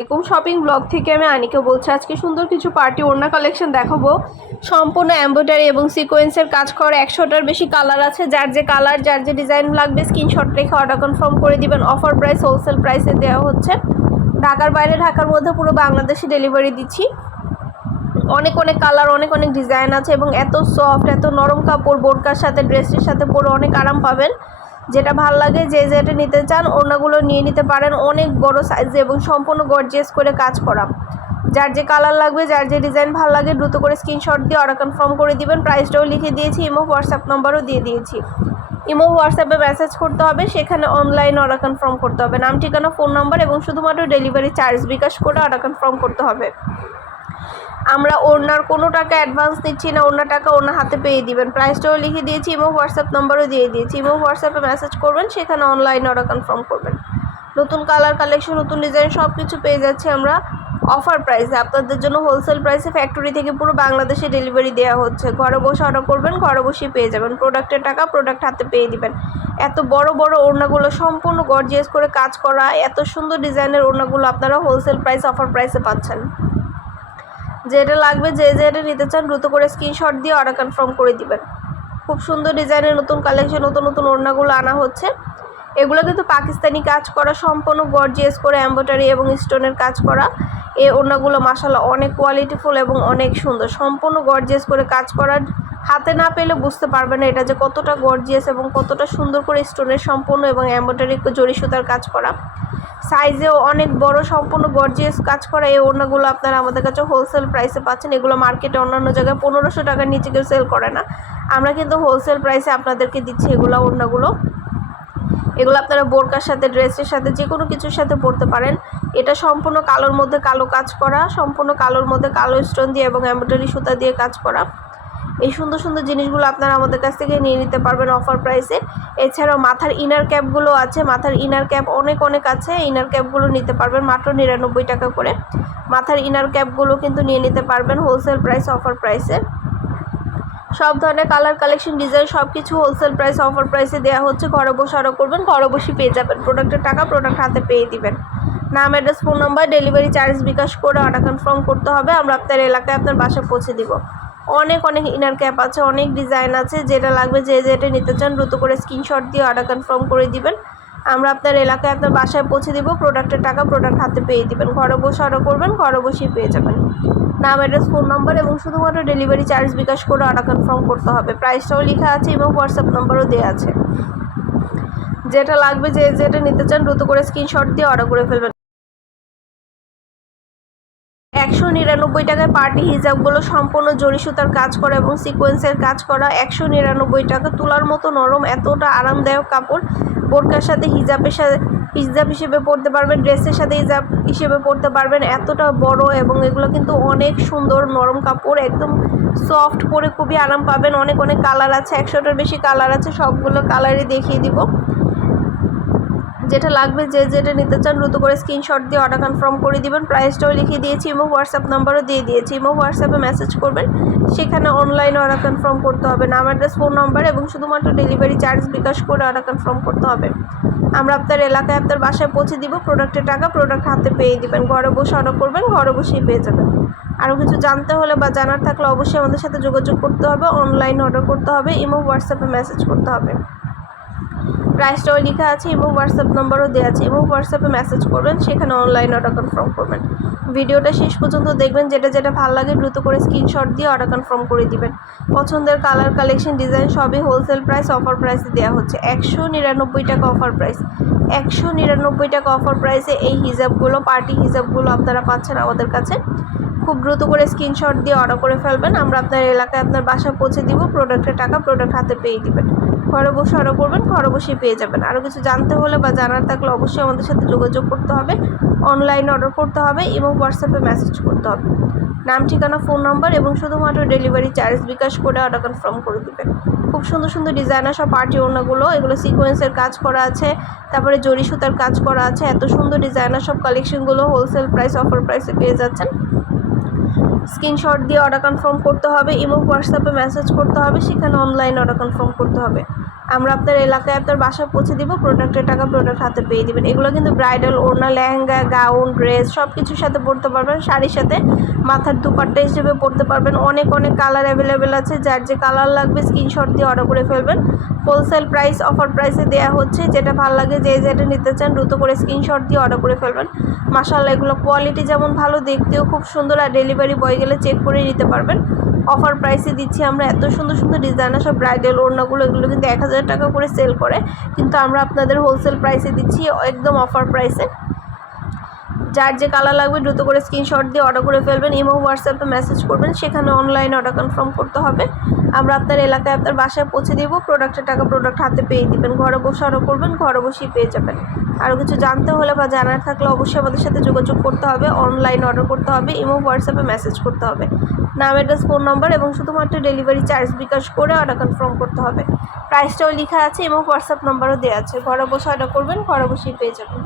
এরকম shopping blog থেকে আমি আনিকে বলছি, আজকে সুন্দর কিছু পার্টি ওড়না কালেকশন দেখাবো। সম্পূর্ণ এম্ব্রয়ডারি এবং সিকোয়েন্সের কাজ করা, একশোটার বেশি কালার আছে, যার যে কালার যার যে ডিজাইন লাগবে স্ক্রিনশট রেখে অর্ডার কনফার্ম করে দিবেন। অফার প্রাইস হোলসেল প্রাইসে দেওয়া হচ্ছে। ঢাকার বাইরে, ঢাকার মধ্যে পুরো বাংলাদেশে ডেলিভারি দিচ্ছি। অনেক অনেক কালার অনেক অনেক ডিজাইন আছে এবং এত সফট এত নরম কাপড়, বোরকার সাথে ড্রেসের সাথে পরে অনেক আরাম পাবেন। যেটা ভালো লাগে, যে যেটা নিতে চান ওড়নাগুলো নিয়ে নিতে পারেন। অনেক বড় সাইজে এবং সম্পূর্ণ গর্জিয়াস করে কাজ করা। যার যে কালার লাগবে, যার যে ডিজাইন ভালো লাগে, দ্রুত করে স্ক্রিনশট দিয়ে অর্ডার কনফার্ম করে দিবেন। প্রাইসটাও লিখে দিয়েছি, ইমো হোয়াটসঅ্যাপ নম্বরও দিয়ে দিয়েছি। ইমো হোয়াটসঅ্যাপে মেসেজ করতে হবে, সেখানে অনলাইন অর্ডার কনফার্ম করতে হবে। নাম, ঠিকানা ফোন নাম্বার এবং শুধুমাত্র ডেলিভারি চার্জ বিকাশ করে অর্ডার কনফার্ম করতে হবে। আমরা ওনার কোনো টাকা অ্যাডভান্স নিচ্ছি না ওনার টাকা ওনার হাতে পেয়ে দিবেন। প্রাইসটাও লিখে দিয়েছি, এবং হোয়াটসঅ্যাপ নাম্বারও দিয়ে দিয়েছি। এবং হোয়াটসঅ্যাপে মেসেজ করবেন, সেখানে অনলাইন অর্ডার কনফার্ম করবেন। নতুন কালার কালেকশন নতুন ডিজাইন সব কিছু পেয়ে যাচ্ছি আমরা অফার প্রাইসে আপনাদের জন্য হোলসেল প্রাইসে ফ্যাক্টরি থেকে পুরো বাংলাদেশে ডেলিভারি দেওয়া হচ্ছে। ঘরে বসে অর্ডার করবেন, ঘরে বসেই পেয়ে যাবেন। প্রোডাক্টের টাকা প্রোডাক্ট হাতে পেয়ে দিবেন। এত বড় বড় ওড়নাগুলো সম্পূর্ণ গর্জিয়াস করে কাজ করা, এত সুন্দর ডিজাইনের ওড়নাগুলো আপনারা হোলসেল প্রাইস অফার প্রাইসে পাচ্ছেন। যেটা লাগবে যে যেটা নিতে চান দ্রুত করে স্ক্রিনশট দিয়ে অর্ডার কনফার্ম করে দিবেন। খুব সুন্দর ডিজাইনের নতুন কালেকশন নতুন নতুন ওড়নাগুলো আনা হচ্ছে। এগুলো কিন্তু পাকিস্তানি কাজ করা, সম্পূর্ণ গর্জিয়াস করে এম্ব্রয়ডারি এবং স্টোনের কাজ করা। এই ওড়নাগুলো মাসাল্লাহ অনেক কোয়ালিটিফুল এবং অনেক সুন্দর। সম্পূর্ণ গর্জিয়াস করে কাজ করা। হাতে না পেলে বুঝতে পারবে না এটা যে কতটা গর্জিয়াস এবং কতটা সুন্দর করে স্টোনের সম্পূর্ণ এবং এম্ব্রয়ডারি জরি সুতার কাজ করা। সাইজেও অনেক বড়, সম্পূর্ণ গর্জিয়াস কাজ করা এই ওড়নাগুলো আপনারা আমাদের কাছে হোলসেল প্রাইসে পাচ্ছেন। এগুলো মার্কেটে অন্যান্য জায়গায় পনেরোশো টাকার নিচে কেউ সেল করে না। আমরা কিন্তু হোলসেল প্রাইসে আপনাদেরকে দিচ্ছি এগুলো ওড়নাগুলো। এগুলো আপনারা বোরকার সাথে, ড্রেসের সাথে যে কোনো কিছুর সাথে পরতে পারেন। এটা সম্পূর্ণ কালোর মধ্যে কালো কাজ করা, সম্পূর্ণ কালোর মধ্যে কালো স্টোন দিয়ে এবং এমব্রয়ডারি সুতা দিয়ে কাজ করা। এই সুন্দর সুন্দর জিনিসগুলো আপনারা আমাদের কাছ থেকে নিয়ে নিতে পারবেন অফার প্রাইসে এছাড়াও মাথার ইনার ক্যাপগুলো আছে, মাথার ইনার ক্যাপ অনেক অনেক আছে ইনার ক্যাপগুলো নিতে পারবেন মাত্র নিরানব্বই টাকা করে। মাথার ইনার ক্যাপগুলো কিন্তু নিয়ে নিতে পারবেন হোলসেল প্রাইস অফার প্রাইসে সব ধরনের কালার কালেকশন ডিজাইন সব কিছু হোলসেল প্রাইস অফার প্রাইসে দেওয়া হচ্ছে। ঘরে বসে অর্ডার করবেন, ঘরে বসে পেয়ে যাবেন। প্রোডাক্টের টাকা প্রোডাক্ট হাতে পেয়ে দিবেন। নাম address phone number delivery charge bKash করে অর্ডার কনফার্ম করতে হবে। আমরা আপনার এলাকায় আপনার বাসায় পৌঁছে দিব। অনেক অনেক ইনার ক্যাপ আছে, অনেক ডিজাইন আছে, যেটা লাগবে যে যেটা নিতে চান, দ্রুত করে স্ক্রিনশট দিয়ে অর্ডার কনফার্ম করে দিবেন। আমরা আপনার এলাকায় আপনার বাসায় পৌঁছে দিব প্রোডাক্টের টাকা প্রোডাক্ট হাতে পেয়ে দিবেন। ঘরে বসে অর্ডার করবেন, ঘরে বসেই পেয়ে যাবেন। নাম অ্যাড্রেস ফোন নাম্বার এবং শুধুমাত্র ডেলিভারি চার্জ বিকাশ করে অর্ডার কনফার্ম করতে হবে। প্রাইসটাও লেখা আছে এবং হোয়াটসঅ্যাপ নাম্বারও দেওয়া আছে। যেটা লাগবে যে যেটা নিতে চান, দ্রুত করে স্ক্রিনশট দিয়ে অর্ডার করে ফেলবেন। একশো নিরানব্বই টাকায় পার্টি হিজাবগুলো সম্পূর্ণ জরি সুতার কাজ করা এবং সিকোয়েন্সের কাজ করা। একশো নিরানব্বই টাকা তোলার মতো নরম, এতটা আরামদায়ক কাপড়। বোরকার সাথে হিজাবের সাথে, হিজাব হিসেবে পরতে পারবেন, ড্রেসের সাথে হিজাব হিসেবে পরতে পারবেন। এতটা বড় এবং এগুলো কিন্তু অনেক সুন্দর নরম কাপড়, একদম সফট পরে খুবই আরাম পাবেন। অনেক অনেক কালার আছে, একশোটার বেশি কালার আছে, সবগুলো কালারই দেখিয়ে দিব। যেটা লাগবে যে যেটা নিতে চান, দ্রুত করে স্ক্রিনশট দিয়ে অর্ডার কনফার্ম করে দিবেন। প্রাইসটাও লিখিয়ে দিয়েছি ইমো হোয়াটসঅ্যাপ নাম্বারও দিয়ে দিয়েছি। ইমো হোয়াটসঅ্যাপে মেসেজ করবেন, সেখানে অনলাইনে অর্ডার কনফার্ম করতে হবে। নাম অ্যাড্রেস ফোন নাম্বার এবং শুধুমাত্র ডেলিভারি চার্জ বিকাশ করে অর্ডার কনফার্ম করতে হবে। আমরা আপনার এলাকায় আপনার বাসায় পৌঁছে দিব প্রোডাক্টের টাকা প্রোডাক্ট হাতে পেয়ে দিবেন। ঘরে বসে অর্ডার করবেন, ঘরে বসেই পেয়ে যাবেন। আরও কিছু জানতে হলে বা জানার থাকলে অবশ্যই আমাদের সাথে যোগাযোগ করতে হবে অনলাইন অর্ডার করতে হবে ইমো হোয়াটসঅ্যাপে মেসেজ করতে হবে। প্রাইসটাও লেখা আছে এবং হোয়াটসঅ্যাপ নম্বরও দেওয়া আছে এবং হোয়াটসঅ্যাপে মেসেজ করবেন, সেখানে অনলাইন অর্ডার কনফার্ম করবেন। ভিডিওটা শেষ পর্যন্ত দেখবেন, যেটা যেটা ভালো লাগে দ্রুত করে স্ক্রিনশট দিয়ে অর্ডার কনফার্ম করে দিবেন। পছন্দের কালার কালেকশন ডিজাইন সবই হোলসেল প্রাইস অফার প্রাইসে দেওয়া হচ্ছে। একশো নিরানব্বই টাকা অফার প্রাইস একশো নিরানব্বই টাকা অফার প্রাইসে এই হিজাবগুলো পার্টি হিজাবগুলো আপনারা পাচ্ছেন আমাদের কাছে। খুব দ্রুত করে স্ক্রিনশট দিয়ে অর্ডার করে ফেলবেন। আমরা আপনার এলাকায় আপনার বাসা পৌঁছে দিব প্রোডাক্টের টাকা প্রোডাক্ট হাতে পেয়ে দিবেন। ঘরে বসে অর্ডার করবেন ঘরে বসেই পেয়ে যাবেন। আরও কিছু জানতে হলে বা জানার থাকলে অবশ্যই আমাদের সাথে যোগাযোগ করতে হবে। অনলাইন অর্ডার করতে হবে এবং হোয়াটসঅ্যাপে মেসেজ করতে হবে। নাম, ঠিকানা ফোন নম্বর এবং শুধুমাত্র ডেলিভারি চার্জ বিকাশ করে অর্ডার কনফার্ম করে দেবেন। খুব সুন্দর সুন্দর ডিজাইনার সব পার্টি ওড়নাগুলো, এগুলো সিকোয়েন্সের কাজ করা আছে। তারপরে জরি সুতার কাজ করা আছে। এত সুন্দর ডিজাইনার সব কালেকশনগুলো হোলসেল প্রাইস অফার প্রাইসে পেয়ে যাচ্ছেন। স্ক্রিনশট দিয়ে অর্ডার কনফার্ম করতে হবে এবং হোয়াটসঅ্যাপে মেসেজ করতে হবে, সেখানে অনলাইন অর্ডার কনফার্ম করতে হবে। আমরা আপনার এলাকায় আপনার বাসায় পৌঁছে দিব প্রোডাক্টের টাকা প্রোডাক্ট হাতে পেয়ে দিবেন। এগুলো কিন্তু ব্রাইডাল ওড়না, লেহেঙ্গা গাউন ড্রেস সব কিছুর সাথে পরতে পারবেন, শাড়ির সাথে মাথার দুপাট্টা হিসেবে পরতে পারবেন। অনেক অনেক কালার অ্যাভেলেবেল আছে, যার যে কালার লাগবে স্ক্রিনশট দিয়ে অর্ডার করে ফেলবেন। হোলসেল প্রাইস অফার প্রাইসে দেওয়া হচ্ছে। যেটা ভালো লাগে, যে যেটা নিতে চান, দ্রুত করে স্ক্রিনশট দিয়ে অর্ডার করে ফেলবেন। মাসাল্লাহ এগুলো কোয়ালিটি যেমন ভালো, দেখতেও খুব সুন্দর আর ডেলিভারি বয় গেলে চেক করে নিতে পারবেন। অফার প্রাইসে দিচ্ছি আমরা, এত সুন্দর সুন্দর ডিজাইনার সব ব্রাইডাল ওড়নাগুলো, এগুলো কিন্তু এক হাজার টাকা করে সেল করে। কিন্তু আমরা আপনাদের হোলসেল প্রাইসে দিচ্ছি, একদম অফার প্রাইসে যার যে কালার লাগবে দ্রুত করে স্ক্রিনশট দিয়ে অর্ডার করে ফেলবেন। ইমো হোয়াটসঅ্যাপে মেসেজ করবেন। সেখানে অনলাইনে অর্ডার কনফার্ম করতে হবে। আমরা আপনার এলাকায় আপনার বাসায় পৌঁছে দিব। প্রোডাক্টের টাকা প্রোডাক্ট হাতে পেয়ে দিবেন। ঘরে বসে অর্ডার করবেন, ঘরে বসেই পেয়ে যাবেন। আরও কিছু জানতে হলে বা জানার থাকলে অবশ্যই আমাদের সাথে যোগাযোগ করতে হবে। অনলাইন অর্ডার করতে হবে। ইমো হোয়াটসঅ্যাপে মেসেজ করতে হবে। নাম অ্যাড্রেস ফোন নম্বর এবং শুধুমাত্র ডেলিভারি চার্জ বিকাশ করে অর্ডার কনফার্ম করতে হবে। প্রাইসটাও লেখা আছে। এবং হোয়াটসঅ্যাপ নম্বরও দেওয়া আছে। ঘরে বসে অর্ডার করবেন, ঘরে বসেই পেয়ে যাবেন।